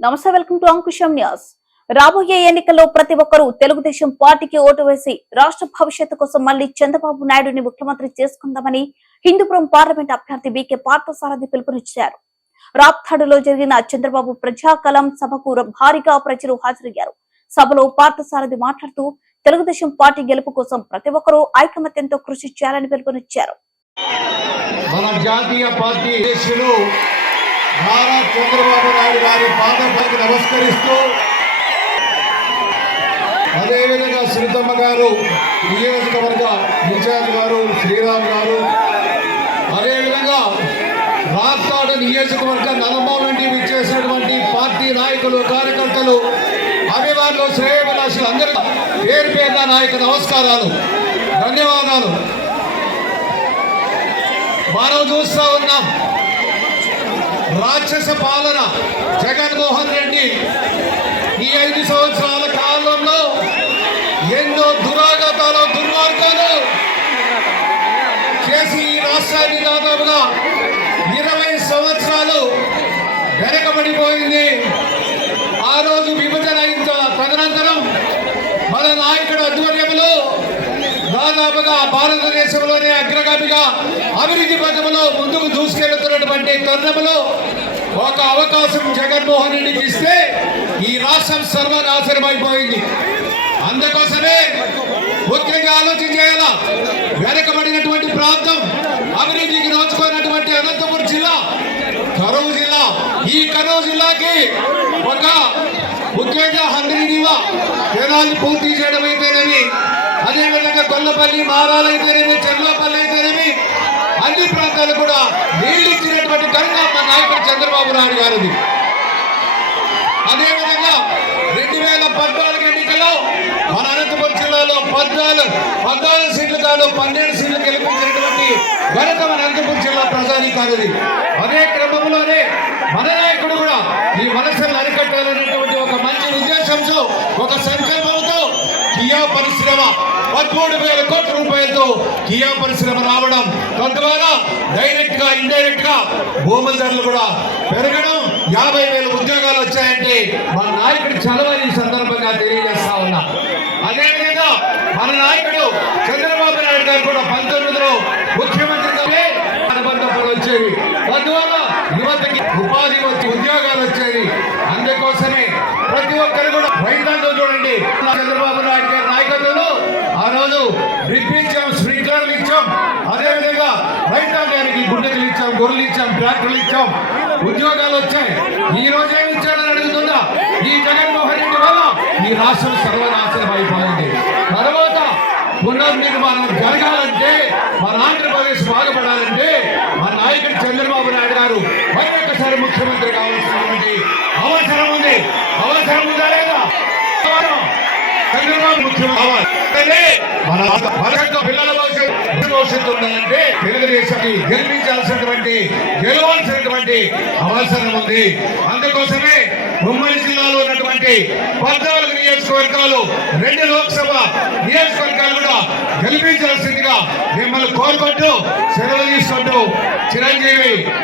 నమస్తే welcome to Ankusam news. రాబోయే ఎన్నికల్లో ప్రతి ఒక్కరూ తెలుగుదేశం పార్టీకి ఓటు వేసి రాష్ట్ర భవిష్యత్తు కోసం మళ్ళీ చంద్రబాబు నాయుడుని ముఖ్యమంత్రి చేసుకుందామని హిందూపురం పార్లమెంట్ అభ్యర్థి బీకే పార్థసారథి పిలుపునిచ్చారు. రాప్తాడులో జరిగిన చంద్రబాబు ప్రజాకలం సభకు భారీగా ప్రజలు హాజరయ్యారు. సభలో పార్థసారథి మాట్లాడుతూ తెలుగుదేశం పార్టీ గెలుపు కోసం ప్రతి ఒక్కరూ ఐకమత్యంతో కృషి చేయాలని పిలుపునిచ్చారు. మన జాతీయ పార్టీ నారా చంద్రబాబు నాయుడు గారి పాదపడికి నమస్కరిస్తూ అదేవిధంగా సునీతమ్మ గారు నియోజకవర్గ ఇన్ఛార్జ్ గారు శ్రీరామ్ గారు అదేవిధంగా రాప్తాడు నియోజకవర్గ నలభై నుండి విచ్చేసినటువంటి పార్టీ నాయకులు కార్యకర్తలు అభిమానులు శ్రేయభిలాషులు అందరూ పేరు పేరున నాయకు నమస్కారాలు ధన్యవాదాలు. మనం చూస్తా ఉన్నాం. రాక్షస పాలన. జగన్మోహన్ రెడ్డి ఈ ఐదు సంవత్సరాల కాలంలో ఎన్నో దురాగతాలు దుర్మార్గాలు చేసి ఈ రాష్ట్రాన్ని దాదాపుగా ఇరవై సంవత్సరాలు వెనకబడిపోయింది ఆ రోజు విభజన అయిన తదనంతరం మన నాయకుడు ఆధ్వర్యంలో దాదాపుగా భారతదేశంలోనే అగ్రగామిగా అభివృద్ధి పథంలో ముందుకు దూసుకెళ్తున్నటువంటి తరుణంలో ఒక అవకాశం జగన్మోహన్ రెడ్డికి ఇస్తే ఈ రాష్ట్రం సర్వనాశనం అయిపోయింది అందుకోసమే ముఖ్యంగా ఆలోచన చేయాల? వెనకబడినటువంటి ప్రాంతం అభివృద్ధికి నోచుకున్నటువంటి అనంతపురం జిల్లా కరువు జిల్లా. ఈ కరువు జిల్లాకి ఒక ముఖ్యంగా హండ్రీనివా జనాన్ని పూర్తి చేయడం అయితేనేమి అదేవిధంగా గొల్లపల్లి మారాలైతేనేమి చెర్లపల్లి అయితేనేమి అన్ని ప్రాంతాలు కూడా నీళ్ళిచ్చినటువంటి కనుక ఘనత మా నాయకుడు చంద్రబాబు నాయుడు గారిది. అదేవిధంగా రెండు వేల పద్నాలుగు ఎన్నికల్లో మన అనంతపురం జిల్లాలో పద్నాలుగు పద్నాలుగు సీట్లు కాదు పన్నెండు సీట్లు గెలిపించినటువంటి ఘనత మన అనంతపురం జిల్లా ప్రజానికారిది అదే క్రమంలోనే మన నాయకుడు కూడా ఈ మనసులను అరికట్టాలనేటువంటి ఒక మంచి ఉద్దేశంతో ఒక సంఖ్య కియా పరిశ్రమ. పదమూడు వేల కోట్ల రూపాయలతో కియా పరిశ్రమ రావడం. తద్వారా డైరెక్ట్గా ఇండైరెక్ట్గా భూముల ధరలు కూడా పెరగడం యాభై వేల ఉద్యోగాలు వచ్చాయంటే మన నాయకుడు చదవని సందర్భంగా తెలియజేస్తా ఉన్నా. అదేవిధంగా మన నాయకుడు చంద్రబాబు నాయుడు గారు కూడా పంతొమ్మిదిలో ముఖ్యమంత్రిగా అనుబంధాలు వచ్చేవి తద్వారా యువతకి ఉపాధి వచ్చి ఉద్యోగాలు వచ్చేవి. అందుకోసమే ప్రతి ఒక్కరు కూడా రైతాంగం చూడండి. చంద్రబాబు నాయుడు గారి నాయకత్వంలో ఆ రోజు డ్రిప్ ఇచ్చాం స్ప్రింక్లర్లు ఇచ్చాం. అదేవిధంగా రైతాంగానికి గుండెలు ఇచ్చాం గొర్రెలు ఇచ్చాం ట్రాక్టర్లు ఇచ్చాం. ఉద్యోగాలు వచ్చాయి. ఈ రోజు ఏమి ఇచ్చారని అడుగుతుందా ఈ జగన్మోహన్ రెడ్డి వల్ల ఈ రాష్ట్రం సర్వనాశనం అయిపోయింది. తర్వాత పునర్నిర్మాణం జరగాలంటే మన ఆంధ్రప్రదేశ్ బాగుపడాలంటే మా నాయకుడు చంద్రబాబు నాయుడు గారు మరొకసారి ముఖ్యమంత్రి కావాల్సినటువంటి అవసరం ఉంది అవసరం ఉందా లేదా చంద్రబాబు ముఖ్యమంత్రి కావాలి. కానీ మన యొక్క పిల్లల భవిష్యత్తు భవిష్యత్తు ఉండాలంటే తెలుగుదేశాన్ని గెలిపించాల్సినటువంటి గెలవాల్సినటువంటి అవసరం ఉంది. అందుకోసమే ఉమ్మడి జిల్లాలో ఉన్నటువంటి పద్నాలుగు నియోజకవర్గాలు రెండు లోక్సభ నియోజకవర్గాలు కూడా గెలిపించాల్సిందిగా మిమ్మల్ని కోరుకుంటూ సెలవు తీసుకుంటూ చిరంజీవి